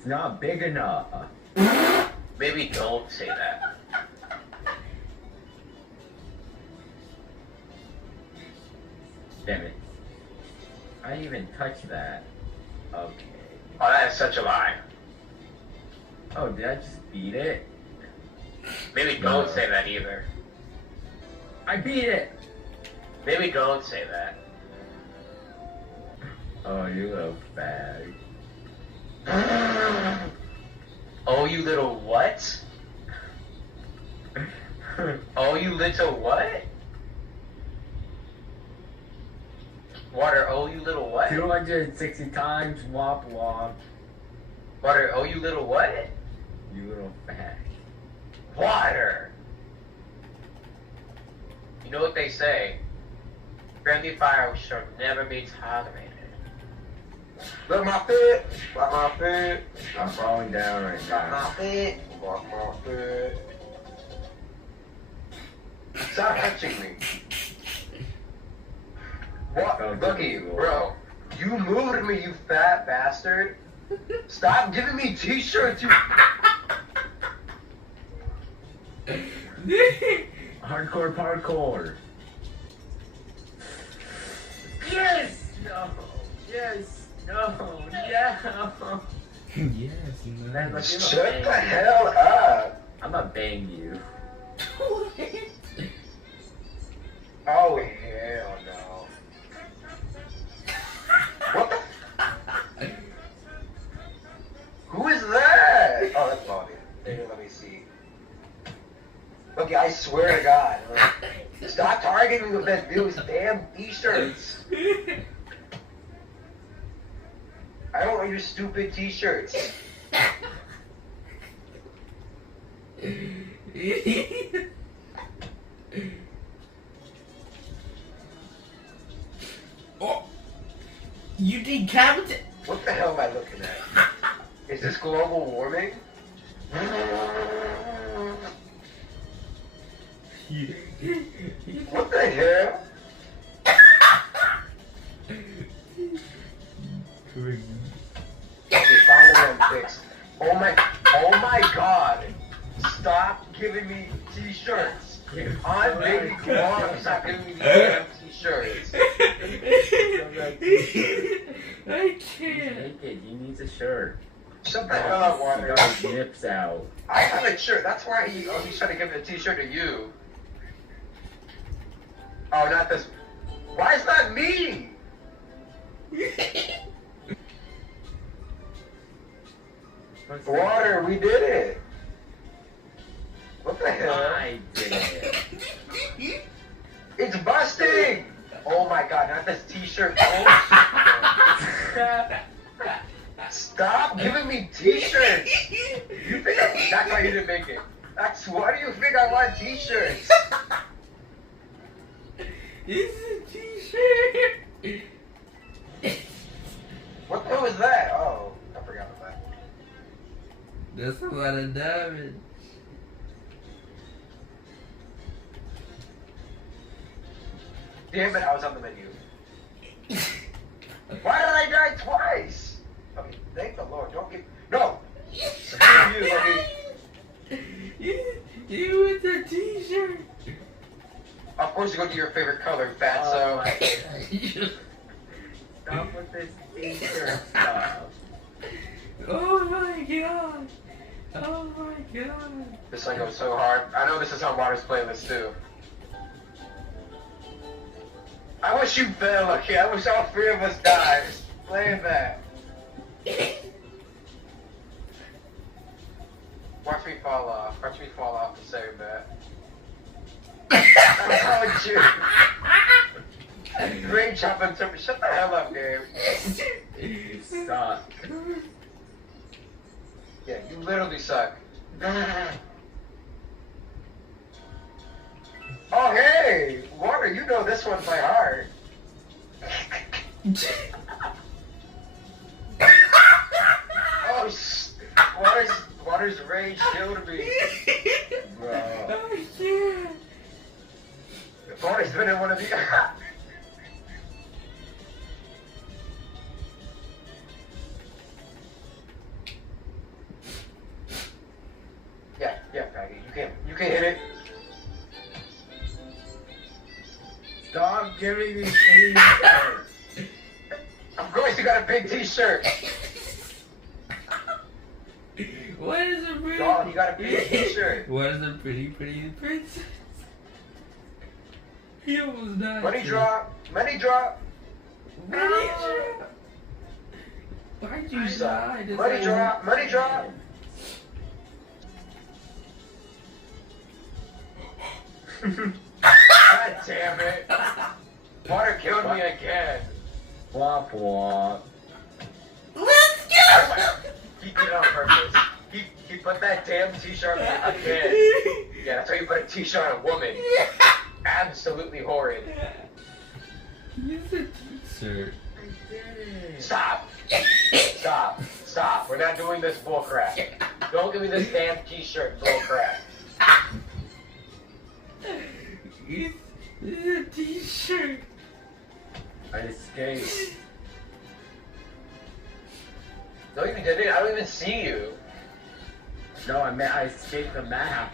It's not big enough. Maybe don't say that. Damn it. I didn't even touch that. Okay. Oh, that is such a lie. Oh, did I just beat it? Maybe don't say that either. I beat it! Maybe don't say that. Oh, you little fag. Oh, you little what? Oh, you little what? Water, oh, you little what? 260 times womp womp. Water, oh, you little what? You little fag. Water! You know what they say? Friendly fire shall never be tolerated. Look my feet. Look my feet. I'm falling down right Look now. my feet. Look my feet. Stop touching me. What? Looky, bro. You moved me, you fat bastard. Stop giving me t-shirts, you... Hardcore parkour. Yes! No! Yes! No! Yeah! Yes, Man, nice. look, Shut the hell up. I'm gonna bang you. Oh, hell no. What the? Who is that? Oh, that's Bobby. Here, let me see. Okay, I swear to God. Stop targeting me with those damn t-shirts. I don't want your stupid t-shirts. Oh, you decapitated. What the hell am I looking at? Is this global warming? What the hell? Okay, finally I'm fixed. Oh my God. Stop giving me t-shirts. On baby mom, stop giving me these damn t-shirts. I He's can't. naked. He needs a shirt. Shut the hell up, He Water. got his nips out. I have a shirt. That's why he's trying to give a t-shirt to you. Oh, not this. Why is that me? Water, we did it. What the hell? I did it. It's busting! Oh my God, not this t-shirt. Oh, stop giving me t-shirts. You think that's why you didn't make it. That's why do you think I want t-shirts? It's a t-shirt. What the hell is that? Oh, I forgot about that. That's a lot of damage. Damn it, I was on the menu. Why did I die twice? Okay, thank the Lord. Don't get... No! Screw you, okay? You with the t-shirt. Of course you go to your favorite color, fatso. Oh my God. Stop with this t-shirt stuff. Oh my God. Oh my God. This song goes so hard. I know this is on Water's playlist too. I wish you fell, okay? I wish all three of us died. Just playing that. Watch me fall off. Watch me fall off and save that. I told you. Great job on something. Shut the hell up, Gabe. You suck. Yeah, you literally suck. Oh, hey! Water, you know this one by heart. Oh, Water's rage killed me. Bro. Oh yeah. Water's been in one of these. can hit it. Stop giving me t-shirts. Of course you got a big t-shirt. What is a pretty? Dog, you got a big t-shirt. What is a pretty princess? He almost died. Money drop. Money drop. Money drop. Why'd you die? This Money ain't- drop. Money drop. God damn it. Water killed me again. Womp womp. Let's go! He did it on purpose. He put that damn t-shirt on me again. Yeah, that's how you put a t-shirt on a woman. Absolutely horrid. Use a t-shirt. I did it. Stop. Stop. Stop. We're not doing this bullcrap. Don't give me this damn t-shirt bullcrap. Use a t-shirt. I escaped. No, you didn't. I don't even see you. No, I meant I escaped the map.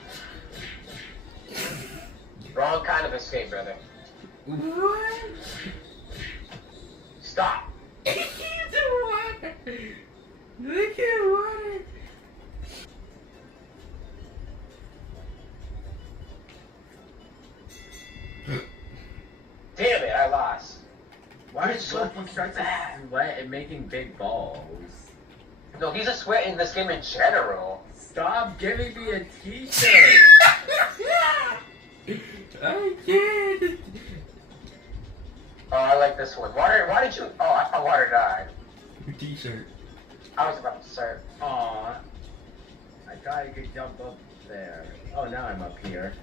Wrong kind of escape, brother. What? Stop. He's in water. Look at water. Damn it, I lost. Why You're is so Lucky start to bad. sweat and making big balls? No, he's a sweat in this game in general. Stop giving me a t-shirt! I can't. Oh, I like this one. Water, why did you? Oh, I thought Water died. Your t-shirt. I was about to start. Aw. I thought I could jump up there. Oh, now I'm up here.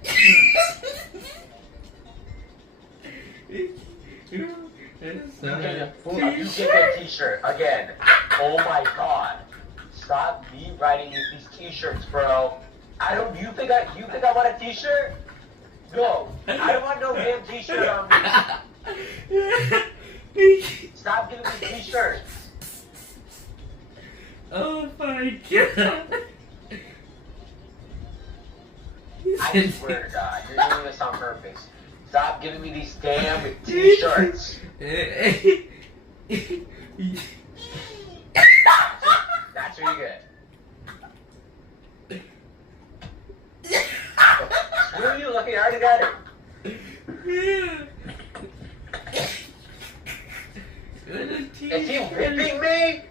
It's You a get a t-shirt again. Oh my god. Stop me writing you these t-shirts, bro. I don't. You think I want a t-shirt? No, I don't want no damn t-shirt on me. Stop giving me t-shirts. Oh my god. I swear to God, you're doing this on purpose. Stop giving me these damn t-shirts. That's what you get. Screw you, Lucky. I already got it. Is he whipping me?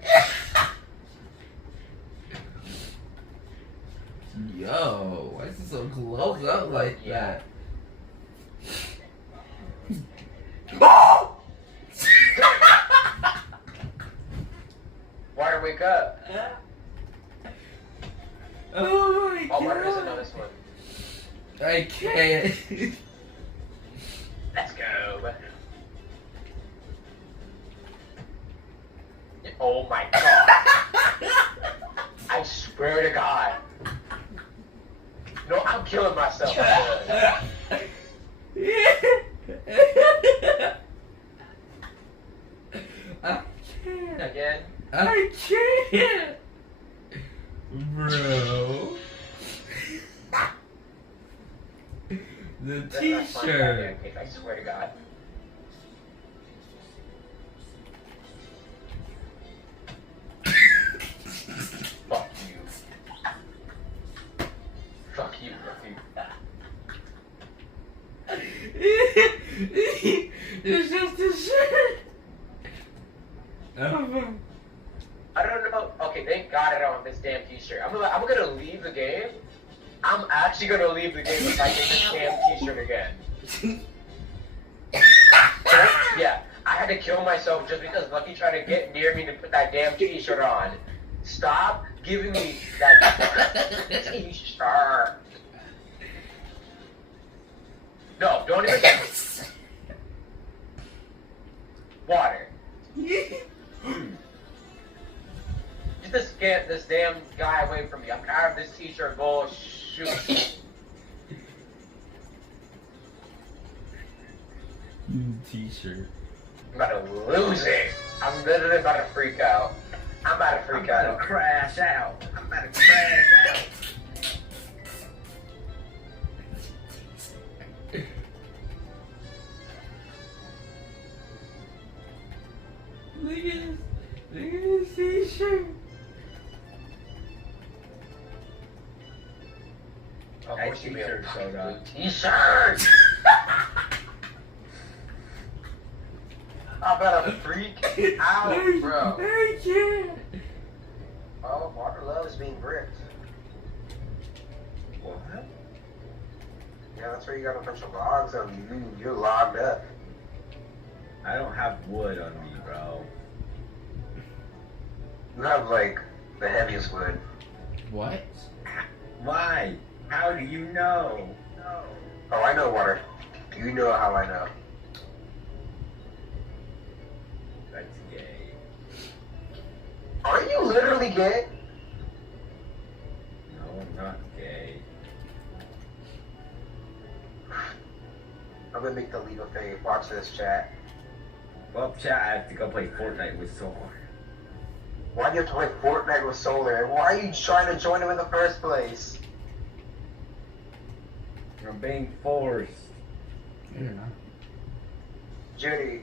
Yo, why is it so close up like Yeah. that? Water, wake up. Oh my Oh, Water doesn't know god. this one. I can't. Let's go. Oh my god. I swear to God. No, I'm killing myself. I can't. Again. I can't. Bro. The That's not funny, t-shirt. goddamn case, I swear to God. Fuck you. Fuck you, It's just a shirt. Oh. I don't know. Okay, thank God I don't have this damn t-shirt. I'm gonna leave the game. I'm actually gonna leave the game if I get this damn t-shirt again. Yeah, I had to kill myself just because Lucky tried to get near me to put that damn t-shirt on. Stop giving me that t-shirt. No, don't even get Water. Get this damn guy away from me. I'm tired of this t-shirt bullshit. T-shirt. I'm about to lose it. I'm literally about to freak out. I'm about to freak I'm out. about to crash out. I'm about to crash out. Look at this t-shirt. Of Nice course you made a t-shirt, fucking Soda. good t-shirt. I better freak out, bro. I can't. Oh, Water Love is being bricked. What? Yeah, that's where you got a bunch of logs on you. You're logged up. I don't have wood on me, bro. You have like the heaviest wood. What? Why? How do you know? Oh, I know, Water. You know how I know. That's gay. Are you literally gay? No, I'm not gay. I'm gonna make the legal thing. Watch this, chat. Well, chat, I have to go play Fortnite with Solar. Why do you have to play Fortnite with Solar? And why are you trying to join him in the first place? I'm being forced. You're not. Judy,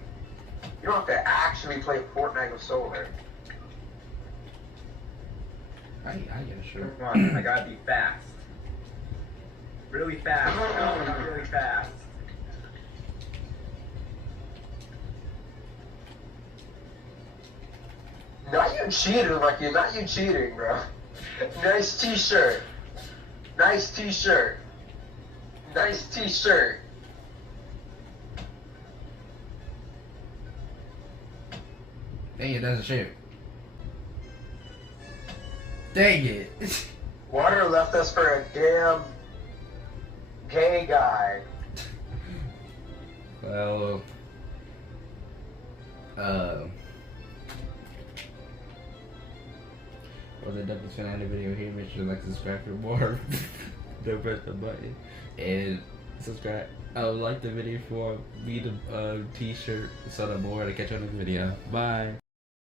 you don't have to actually play Fortnite with Solar. I get a shirt. Come on, I gotta be fast. Really fast. No, not really fast. Not you cheating, Lucky. Not you cheating, bro. Nice t-shirt. Nice t-shirt. Nice t-shirt. Dang it, that's a shirt. Dang it. Water left us for a damn gay guy. Well, well, the definitely gonna end the video here. Make sure to like, subscribe for more. Don't press the button and subscribe. Like the video for me the t-shirt so that more to catch on the video. Bye.